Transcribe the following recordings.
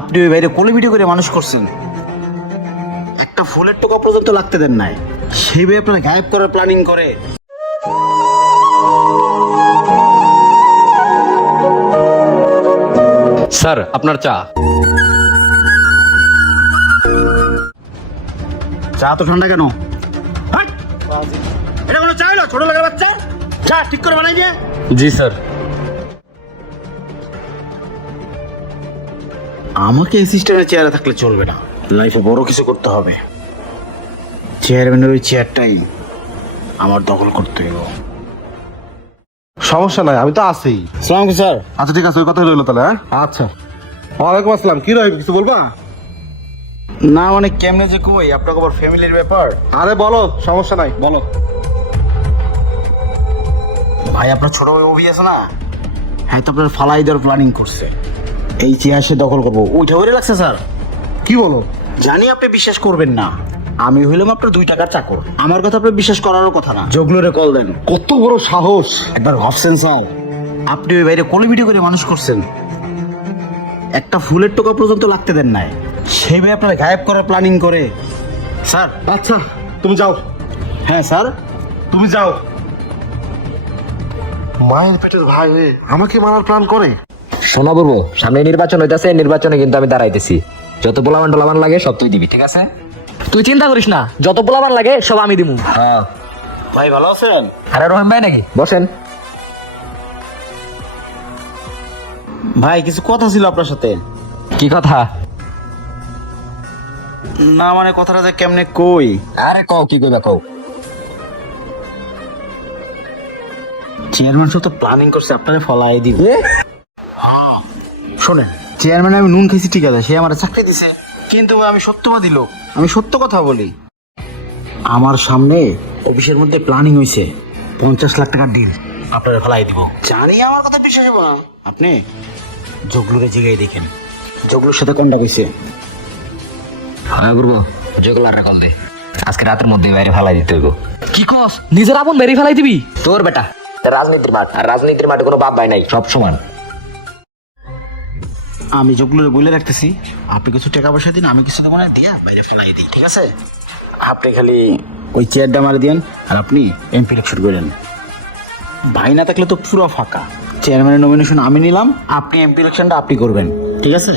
আপনি ওই বাইরে কোলে ভিডিও করে মানুষ করছেন? একটা ফুলের টোকা পর্যন্ত লাগতে দেন নাই। সেই ভাই আপনার গায়েব করার প্ল্যানিং করে। স্যার আপনার চা। চা তো ঠান্ডা কেন! এটা কোনো চা হলো ছোট লাগা বাচ্চা? চা ঠিক করে বানাই দিয়ে। জি স্যার। আমাকে অ্যাসিস্ট্যান্টের চেয়ারে থাকলে চলবে না। লাইফে বড় কিছু করতে হবে। চেয়ারম্যানের ওই চেয়ারটাই আমার দখল করতে হবে সমস্যা নাই আমি তো আছি। সালাম স্যার। আচ্ছা ঠিক আছে ওই কথা রইল তাহলে হ্যাঁ? আচ্ছা। ওয়ালাইকুম আসসালাম কি রহিম কিছু বলবা? না মানে কেমনে যে কই আপনাকে আবার ফ্যামিলির ব্যাপার? আরে বলো সমস্যা নাই বলো। ভাই আপনার ছোট ভাই অভি আছে না? হ্যাঁ তো আপনার ফালাই দেওয়ার প্ল্যানিং করছে। এই চেয়ার সে দখল করব ওইটা হয়ে লাগছে স্যার। কি বলো? জানি আপনি বিশ্বাস করবেন না। আমি হইলাম আপনার দুই টাকার চাকর। আমার কথা আপনি বিশ্বাস করারও কথা না। জগলুরে কল দেন। কত বড় সাহস। একবার ভাবছেন স্যার আপনি ওই বাইরে কোলে ভিডিও করে মানুষ করছেন? একটা ফুলের টোকা পর্যন্ত লাগতে দেন নাই। সেই ভাই আপনার গায়েব করার প্ল্যানিং করে। স্যার আচ্ছা তুমি যাও। হ্যাঁ স্যার। তুমি যাও। মায়ের পেটের ভাই হয়ে আমাকে মারার প্ল্যান করে? শোনা বলব সামনে নির্বাচন হইতাছে নির্বাচনে কিন্তু আমি দাঁড়াইতেছি। যত পোলাবান টোলাবান লাগে সব তুই দিবি ঠিক আছে? তুই চিন্তা করিস না যত পোলাবার লাগে সব আমি দিমু। হ্যাঁ। ভাই ভালো আছেন? আরে রহিম ভাই নাকি? বসেন। ভাই কিছু কথা ছিল আপনার সাথে। কি কথা? না মানে কথাটা যে কেমনে কই? আরে কও কি কইবা কও? চেয়ারম্যান তো প্ল্যানিং করছে আপনারে ফলাই দিব। শোনেন। চেয়ারম্যান আমি নুন খেয়েছি ঠিক আছে সে আমার চাকরি দিছে। কিন্তু আমি সত্যবাদী লোক। আমি সত্য কথা বলি। আমার সামনে অফিসের মধ্যে প্ল্যানিং হয়েছে পঞ্চাশ লাখ টাকার ডিল আপনারা ফেলাই দিব। জানি আমার কথা বিশ্বাস হব না। আপনি জগলুরে জিগাই দেখেন। জগলুর সাথে কোনটা কইছে? হ্যাঁ করব। জগলার কল দে। আজকে রাতের মধ্যে বাইরে ফালাই দিতে হইব। কি কস? নিজের আপন মেরি ফেলাই দিবি? তোর বেটা। তা রাজনীতির মাঠ। আর রাজনীতির মাঠে কোনো বাপ ভাই নাই। সব সমান। আমি যেগুলো বলে রাখতেছি, আপনি কিছু টাকা পয়সা দিন, আমি কিছু দোকানে দিয়া বাইরে ফেলাই দিই, ঠিক আছে? আপনি খালি ওই চেয়ারটা মারি দিন আর আপনি এমপি ইলেকশন করেন। ভাই না থাকলে তো পুরো ফাঁকা। চেয়ারম্যানের নমিনেশন আমি নিলাম, আপনি এমপি ইলেকশনটা আপনি করবেন, ঠিক আছে?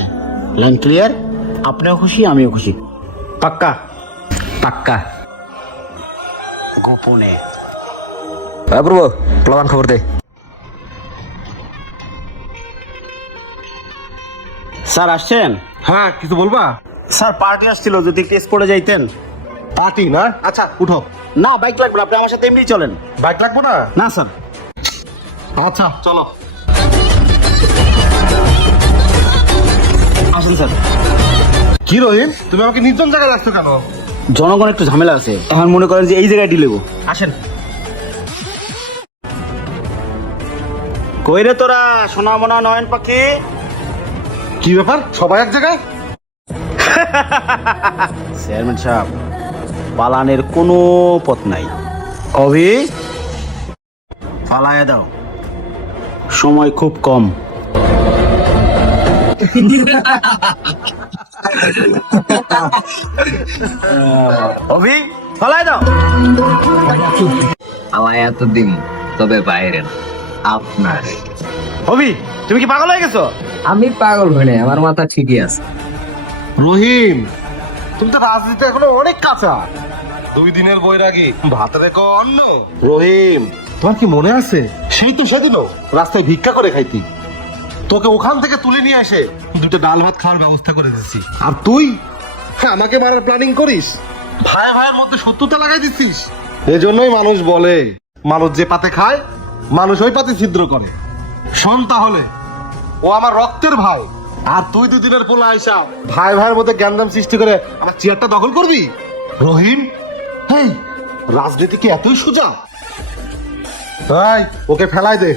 লাইন ক্লিয়ার আপনিও খুশি, আমিও খুশি। পাক্কা? পাক্কা। গোপনে। করব পোলাবান খবর দে। স্যার আসছেন? হ্যাঁ কিছু বলবা? স্যার পার্টি আসছিল যদি টেস্ট করে যাইতেন। পার্টি না? আচ্ছা। উঠো। না বাইক লাগবে না, আপনি আমার সাথে এমনি চলেন। বাইক লাগবো না? না স্যার। আচ্ছা চলো। আসেন স্যার। কি রহিম তুমি আমাকে নির্জন জায়গায় রাখছো কেন? জনগণ একটু ঝামেলা আছে। এখন মনে করেন যে এই জায়গায় ডিলেবো আসেন। কই রে তোরা সোনা মোনা নয়ন পাখি? কি ব্যাপার? সবাই এক জায়গায়? চেয়ারম্যান সাহেব পালানের কোনো পথ নাই। অভি? পালায় দাও। সময় খুব কম। অভি পালায় দাও। আমার এত দিন তবে বাইরে না। আপনার। অভি তুমি কি পাগল হয়ে গেছো? আমি পাগল হয়ে আমার মাথা ঠিকই আছে। রহিম। তুমি তো রাজনীতি এখনও অনেক কাঁচা। দুই দিনের বৈরাগী ভাত রেখো অন্য রহিম। তোমার কি মনে আছে? সেই তো সেদিনও রাস্তায় ভিক্ষা করে খাইতি। তোকে ওখান থেকে তুলে নিয়ে এসে দুটো ডাল ভাত খাওয়ার ব্যবস্থা করে দিচ্ছি আর তুই? হ্যাঁ, আমাকে মারার প্ল্যানিং করিস? ভাই ভাইয়ের মধ্যে শত্রুতা লাগাই দিচ্ছিস এজন্যই মানুষ বলে মানুষ যে পাতে খায় মানুষ ওই পাতে ছিদ্র করে। শোন তাহলে ও আমার রক্তের ভাই। আর তুই দুদিনের পোলা আইসা, ভাই ভাইয়ের মধ্যে জ্ঞানদাম সৃষ্টি করে আমার চেয়ারটা দখল করবি? রহিম? হেই, রাজনীতি কি এতই সোজা? তাই ওকে ফেলাই দে।